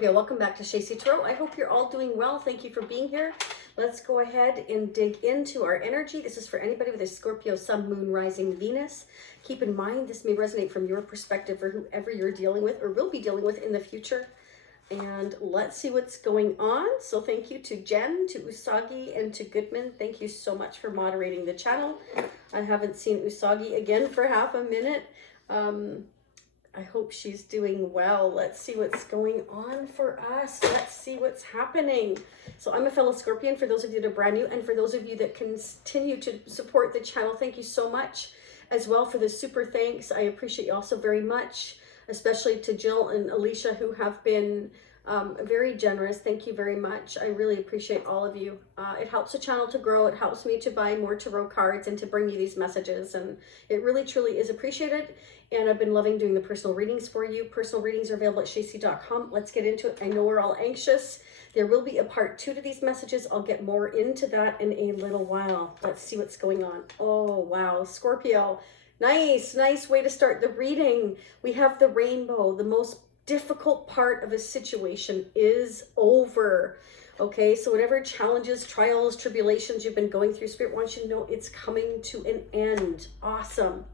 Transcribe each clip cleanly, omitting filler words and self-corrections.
Okay, welcome back to Shacey Tarot. I hope you're all doing well. Thank you for being here. Let's go ahead and dig into our energy. This is for anybody with a Scorpio Sun, Moon, Rising, Venus. Keep in mind, this may resonate from your perspective for whoever you're dealing with or will be dealing with in the future. And let's see what's going on. So thank you to Jen, to Usagi, and to Goodman. Thank you so much for moderating the channel. I haven't seen Usagi again for half a minute. I hope she's doing well. Let's see what's going on for us. Let's see what's happening. So I'm a fellow Scorpion, for those of you that are brand new, and for those of you that continue to support the channel, thank you so much as well for the super thanks. I appreciate you also very much, especially to Jill and Alicia, who have been very generous. Thank you very much. I really appreciate all of you. It helps the channel to grow. It helps me to buy more tarot cards and to bring you these messages. And it really, truly is appreciated. And I've been loving doing the personal readings for you. Personal readings are available at shacey.com. Let's get into it. I know we're all anxious. There will be a part 2 to these messages. I'll get more into that in a little while. Let's see what's going on. Oh, wow. Scorpio. Nice way to start the reading. We have the rainbow. The most difficult part of a situation is over. Okay, so whatever challenges, trials, tribulations you've been going through, Spirit wants you to know it's coming to an end. Awesome.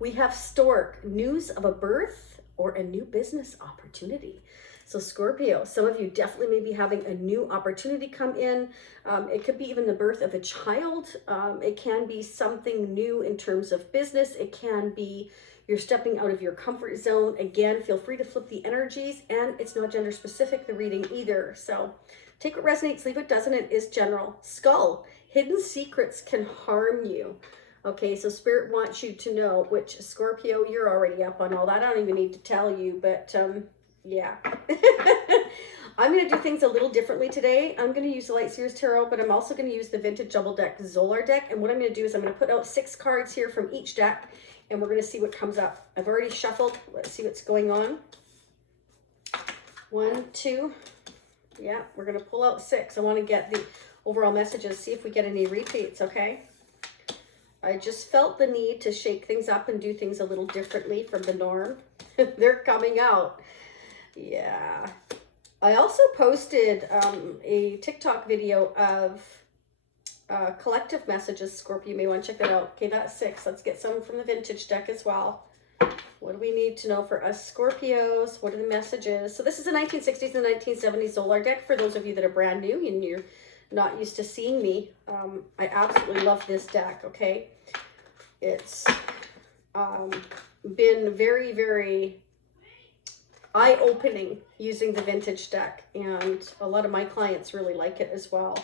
We have Stork, news of a birth or a new business opportunity. So Scorpio, some of you definitely may be having a new opportunity come in. It could be even the birth of a child. It can be something new in terms of business. It can be you're stepping out of your comfort zone. Again, feel free to flip the energies, and it's not gender specific, the reading either. So take what resonates, leave what doesn't. It is general. Skull, hidden secrets can harm you. Okay, so Spirit wants you to know, which Scorpio, you're already up on all that. I don't even need to tell you, but yeah. I'm going to do things a little differently today. I'm going to use the Light Seers Tarot, but I'm also going to use the Vintage Double Deck Zolar deck. And what I'm going to do is I'm going to put out 6 cards here from each deck, and we're going to see what comes up. I've already shuffled. Let's see what's going on. 1, 2. Yeah, we're going to pull out 6. I want to get the overall messages, see if we get any repeats, okay? I just felt the need to shake things up and do things a little differently from the norm. They're coming out. Yeah. I also posted a TikTok video of collective messages. Scorpio, you may want to check that out. Okay, that's 6. Let's get some from the vintage deck as well. What do we need to know for us Scorpios? What are the messages? So this is the 1960s and 1970s Zolar deck for those of you that are brand new and you're not used to seeing me. I absolutely love this deck, okay? It's been very, very eye-opening using the vintage deck, and a lot of my clients really like it as well.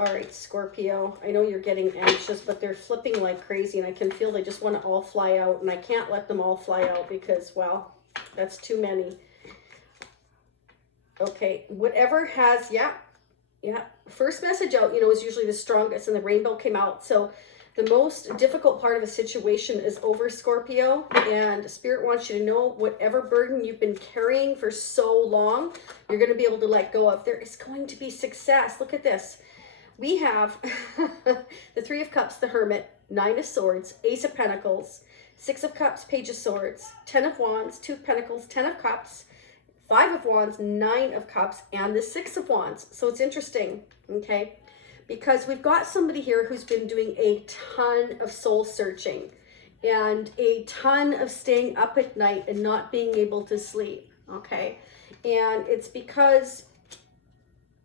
All right, Scorpio, I know you're getting anxious, but they're flipping like crazy, and I can feel they just want to all fly out, and I can't let them all fly out because, well, that's too many. Okay, whatever has, yeah, first message out, is usually the strongest, and the rainbow came out. So the most difficult part of a situation is over, Scorpio, and Spirit wants you to know whatever burden you've been carrying for so long, you're going to be able to let go of. There is going to be success. Look at this. We have the 3 of Cups, the Hermit, 9 of Swords, Ace of Pentacles, 6 of Cups, Page of Swords, 10 of Wands, 2 of Pentacles, 10 of Cups, 5 of Wands, 9 of Cups, and the 6 of Wands. So it's interesting, okay? Because we've got somebody here who's been doing a ton of soul searching and a ton of staying up at night and not being able to sleep, okay? And it's because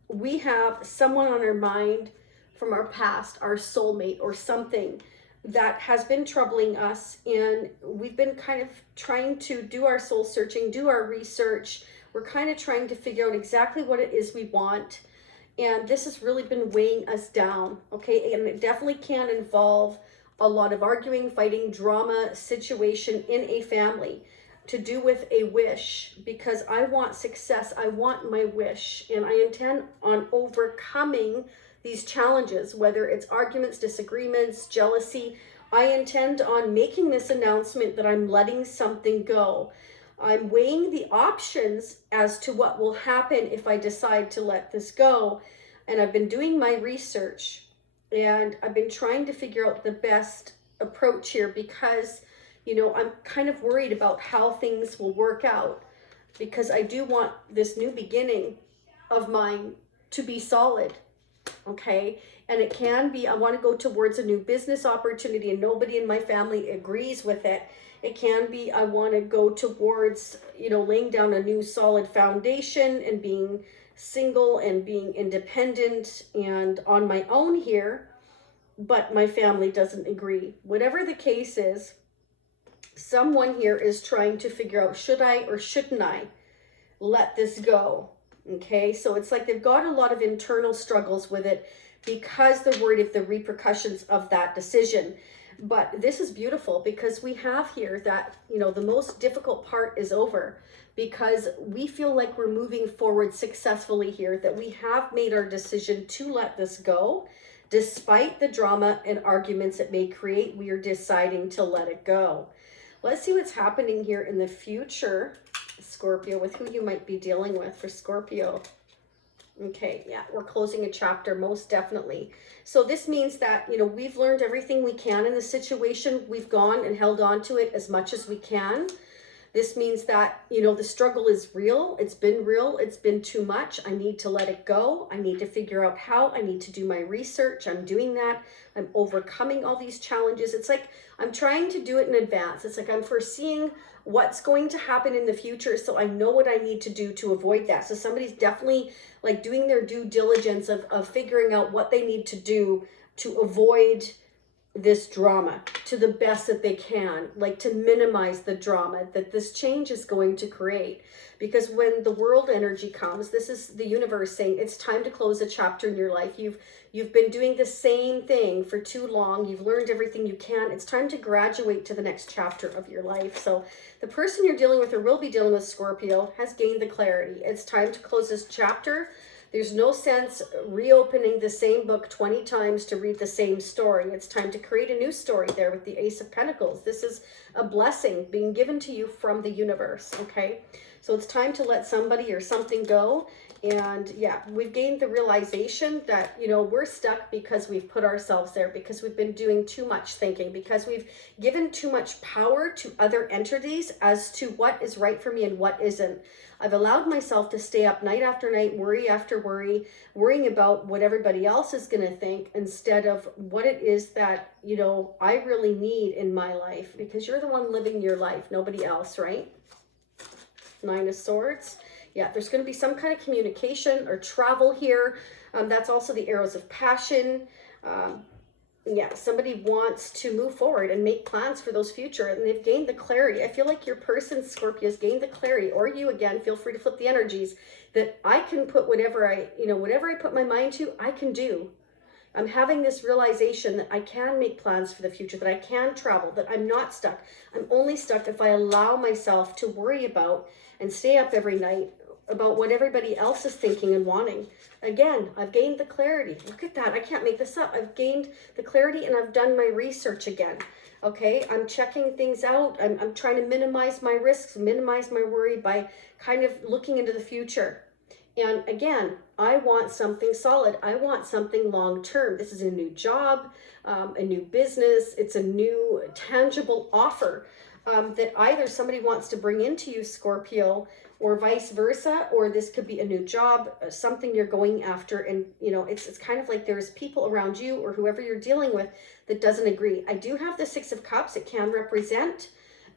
we have someone on our mind from our past, our soulmate or something that has been troubling us, and we've been kind of trying to do our soul searching, do our research. We're kind of trying to figure out exactly what it is we want. And this has really been weighing us down, okay? And it definitely can involve a lot of arguing, fighting, drama, situation in a family to do with a wish, because I want success. I want my wish, and I intend on overcoming these challenges, whether it's arguments, disagreements, jealousy. I intend on making this announcement that I'm letting something go. I'm weighing the options as to what will happen if I decide to let this go. And I've been doing my research, and I've been trying to figure out the best approach here because, I'm kind of worried about how things will work out. because I do want this new beginning of mine to be solid, okay? And it can be, I want to go towards a new business opportunity and nobody in my family agrees with it. It can be, I want to go towards, you know, laying down a new solid foundation and being single and being independent and on my own here, but my family doesn't agree. Whatever the case is, someone here is trying to figure out, should I or shouldn't I let this go? Okay, so it's like they've got a lot of internal struggles with it because they're worried of the repercussions of that decision. But this is beautiful because we have here that, you know, the most difficult part is over, because we feel like we're moving forward successfully here, that we have made our decision to let this go. Despite the drama and arguments it may create, we are deciding to let it go. Let's see what's happening here in the future, Scorpio, with who you might be dealing with for Scorpio. Okay, yeah, we're closing a chapter, most definitely. So this means that, you know, we've learned everything we can in the situation. We've gone and held on to it as much as we can. This means that, you know, the struggle is real. It's been real. It's been too much. I need to let it go. I need to figure out how. I need to do my research. I'm doing that. I'm overcoming all these challenges. It's like I'm trying to do it in advance. It's like I'm foreseeing what's going to happen in the future, so I know what I need to do to avoid that. So somebody's definitely like doing their due diligence of figuring out what they need to do to avoid this drama to the best that they can, like to minimize the drama that this change is going to create. Because when the world energy comes, this is the universe saying it's time to close a chapter in your life. You've been doing the same thing for too long. You've learned everything you can. It's time to graduate to the next chapter of your life. So the person you're dealing with or will be dealing with, Scorpio, has gained the clarity. It's time to close this chapter. There's no sense reopening the same book 20 times to read the same story. It's time to create a new story there with the Ace of Pentacles. This is a blessing being given to you from the universe, okay? So it's time to let somebody or something go. And yeah, we've gained the realization that, you know, we're stuck because we've put ourselves there, because we've been doing too much thinking, because we've given too much power to other entities as to what is right for me and what isn't. I've allowed myself to stay up night after night, worry after worry, worrying about what everybody else is going to think instead of what it is that, you know, I really need in my life, because you're the one living your life, nobody else, right? Nine of Swords. Yeah, there's going to be some kind of communication or travel here. That's also the arrows of passion. Yeah, somebody wants to move forward and make plans for those future, and they've gained the clarity. I feel like your person, Scorpio, has gained the clarity, or you, again, feel free to flip the energies, that I can put whatever I put my mind to, I can do. I'm having this realization that I can make plans for the future, that I can travel, that I'm not stuck. I'm only stuck if I allow myself to worry about and stay up every night about what everybody else is thinking and wanting. Again, I've gained the clarity. Look at that. I can't make this up. I've gained the clarity and I've done my research again. Okay, I'm checking things out. I'm trying to minimize my risks, minimize my worry by kind of looking into the future. And again, I want something solid. I want something long-term. This is a new job, a new business. It's a new tangible offer that either somebody wants to bring into you, Scorpio, or vice versa, or this could be a new job, something you're going after. And, you know, it's kind of like there's people around you or whoever you're dealing with that doesn't agree. I do have the Six of Cups. It can represent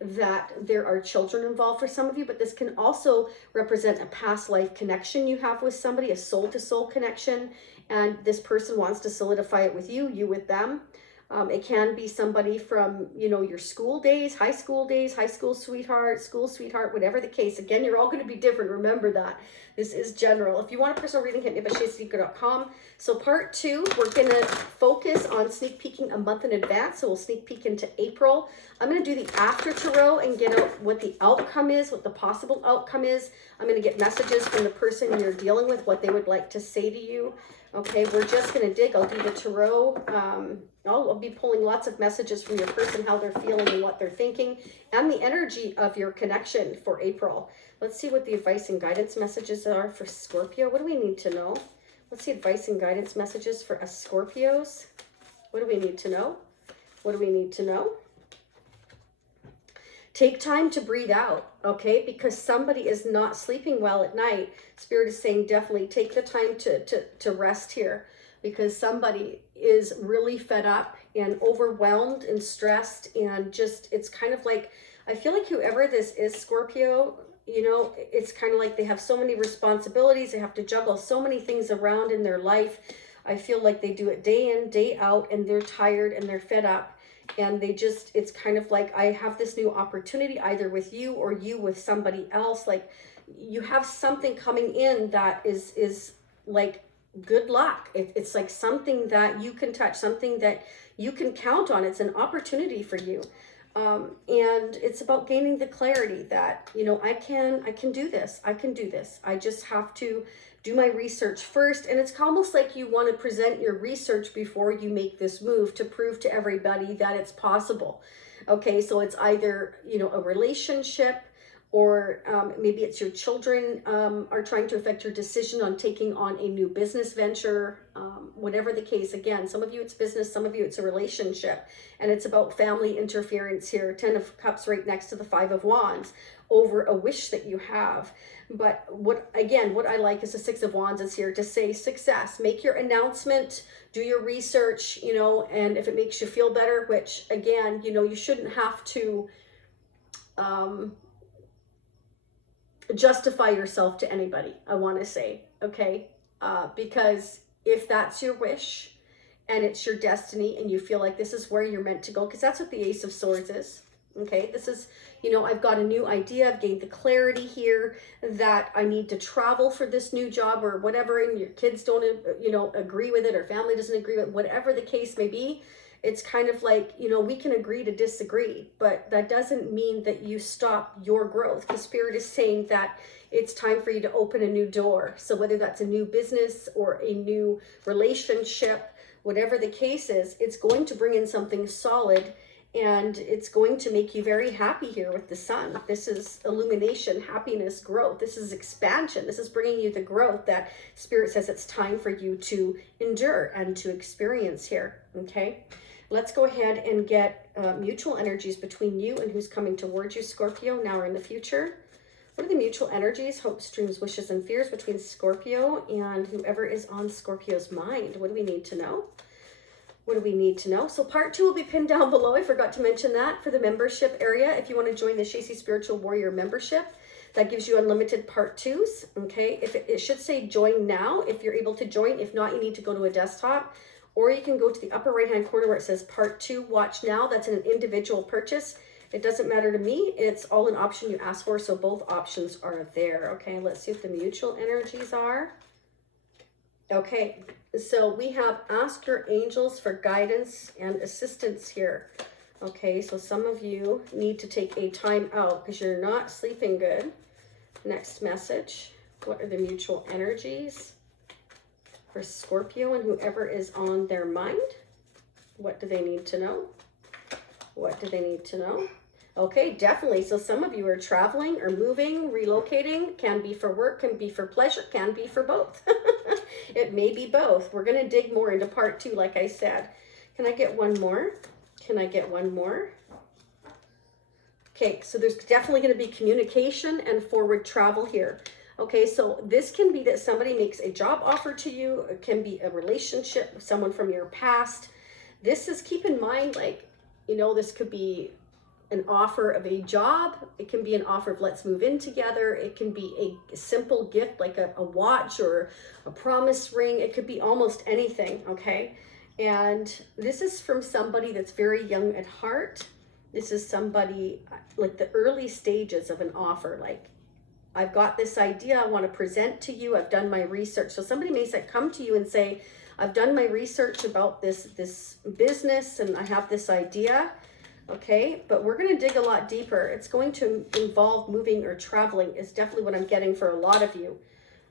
that there are children involved for some of you, but this can also represent a past life connection you have with somebody, a soul-to-soul connection, and this person wants to solidify it with you, you with them. It can be somebody from, you know, your school days, high school sweetheart, whatever the case. Again, you're all going to be different. Remember that. This is general. If you want a personal reading, hit me at shadesneaker.com. So part 2, we're going to focus on sneak peeking a month in advance. So we'll sneak peek into April. I'm going to do the after tarot and get out what the outcome is, what the possible outcome is. I'm going to get messages from the person you're dealing with, what they would like to say to you. Okay, we're just going to dig. I'll do the tarot. I'll be pulling lots of messages from your person, how they're feeling and what they're thinking, and the energy of your connection for April. Let's see what the advice and guidance messages are for Scorpio. What do we need to know? Let's see advice and guidance messages for us Scorpios. What do we need to know? What do we need to know? Take time to breathe out, okay? Because somebody is not sleeping well at night. Spirit is saying definitely take the time to rest here, because somebody is really fed up and overwhelmed and stressed, and just, it's kind of like, I feel like whoever this is, Scorpio, you know, it's kind of like they have so many responsibilities. They have to juggle so many things around in their life. I feel like they do it day in, day out, and they're tired and they're fed up. And they just, it's kind of like, I have this new opportunity either with you or you with somebody else. Like you have something coming in that is like good luck. It's like something that you can touch, something that you can count on. It's an opportunity for you. And it's about gaining the clarity that, you know, I can do this. I can do this. I just have to do my research first. And it's almost like you want to present your research before you make this move to prove to everybody that it's possible. Okay, so it's either, you know, a relationship, or maybe it's your children are trying to affect your decision on taking on a new business venture, whatever the case. Again, some of you it's business, some of you it's a relationship, and it's about family interference here. 10 of Cups right next to the 5 of Wands over a wish that you have. But what I like is the 6 of Wands is here to say success. Make your announcement, do your research, you know, and if it makes you feel better, which again, you know, you shouldn't have to justify yourself to anybody, I want to say, okay? Because if that's your wish and it's your destiny and you feel like this is where you're meant to go, because that's what the Ace of Swords is, okay? This is, you know, I've got a new idea, I've gained the clarity here that I need to travel for this new job or whatever, and your kids don't, you know, agree with it, or family doesn't agree with it, whatever the case may be. It's kind of like, you know, we can agree to disagree, but that doesn't mean that you stop your growth. The Spirit is saying that it's time for you to open a new door. So whether that's a new business or a new relationship, whatever the case is, it's going to bring in something solid, and it's going to make you very happy here with the Sun. This is illumination, happiness, growth. This is expansion. This is bringing you the growth that Spirit says it's time for you to endure and to experience here, okay? Let's go ahead and get mutual energies between you and who's coming towards you, Scorpio, now or in the future. What are the mutual energies, hopes, dreams, wishes, and fears between Scorpio and whoever is on Scorpio's mind? What do we need to know? What do we need to know? So part 2 will be pinned down below. I forgot to mention that for the membership area. If you want to join the Shacy Spiritual Warrior membership, that gives you unlimited part 2s, okay? If it should say join now, if you're able to join. If not, you need to go to a desktop. Or you can go to the upper right-hand corner where it says Part 2, Watch Now. That's an individual purchase. It doesn't matter to me. It's all an option you ask for, so both options are there. Okay, let's see what the mutual energies are. Okay, so we have ask your angels for guidance and assistance here. Okay, so some of you need to take a time out because you're not sleeping good. Next message. What are the mutual energies for Scorpio and whoever is on their mind? What do they need to know? What do they need to know? Okay, definitely. So some of you are traveling or moving, relocating. Can be for work, can be for pleasure, can be for both. It may be both. We're going to dig more into part 2, like I said. Can I get one more? Can I get one more? Okay, so there's definitely going to be communication and forward travel here. Okay, so this can be that somebody makes a job offer to you. It can be a relationship with someone from your past. This is, keep in mind, like, you know, this could be an offer of a job. It can be an offer of let's move in together. It can be a simple gift like a watch or a promise ring. It could be almost anything, okay? And this is from somebody that's very young at heart. This is somebody like the early stages of an offer, like, I've got this idea I want to present to you. I've done my research. So somebody may say, come to you and say, I've done my research about this business and I have this idea. Okay, but we're going to dig a lot deeper. It's going to involve moving or traveling is definitely what I'm getting for a lot of you.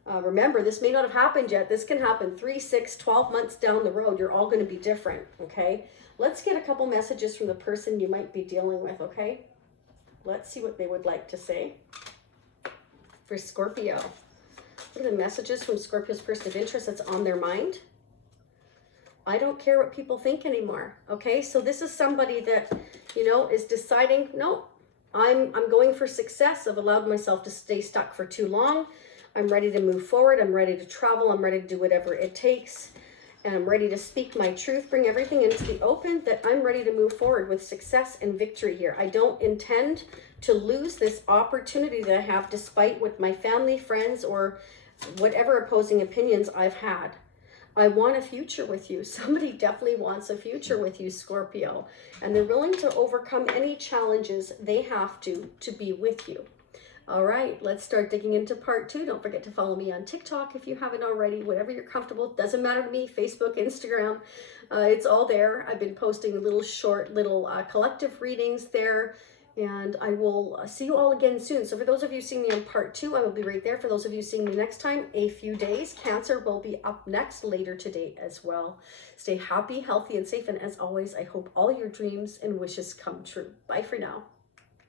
Remember, this may not have happened yet. This can happen 3, 6, 12 months down the road. You're all going to be different, okay? Let's get a couple messages from the person you might be dealing with, okay? Let's see what they would like to say. For Scorpio, what are the messages from Scorpio's person of interest that's on their mind? I don't care what people think anymore, okay? So this is somebody that, you know, is deciding, no, I'm going for success. I've allowed myself to stay stuck for too long. I'm ready to move forward. I'm ready to travel. I'm ready to do whatever it takes. And I'm ready to speak my truth, bring everything into the open, that I'm ready to move forward with success and victory here. I don't intend to lose this opportunity that I have, despite what my family, friends, or whatever opposing opinions I've had. I want a future with you. Somebody definitely wants a future with you, Scorpio. And they're willing to overcome any challenges they have to be with you. All right, let's start digging into part 2. Don't forget to follow me on TikTok if you haven't already. Whatever you're comfortable, doesn't matter to me. Facebook, Instagram, it's all there. I've been posting little short, collective readings there. And I will see you all again soon. So for those of you seeing me on part 2, I will be right there. For those of you seeing me next time, a few days. Cancer will be up next later today as well. Stay happy, healthy, and safe. And as always, I hope all your dreams and wishes come true. Bye for now.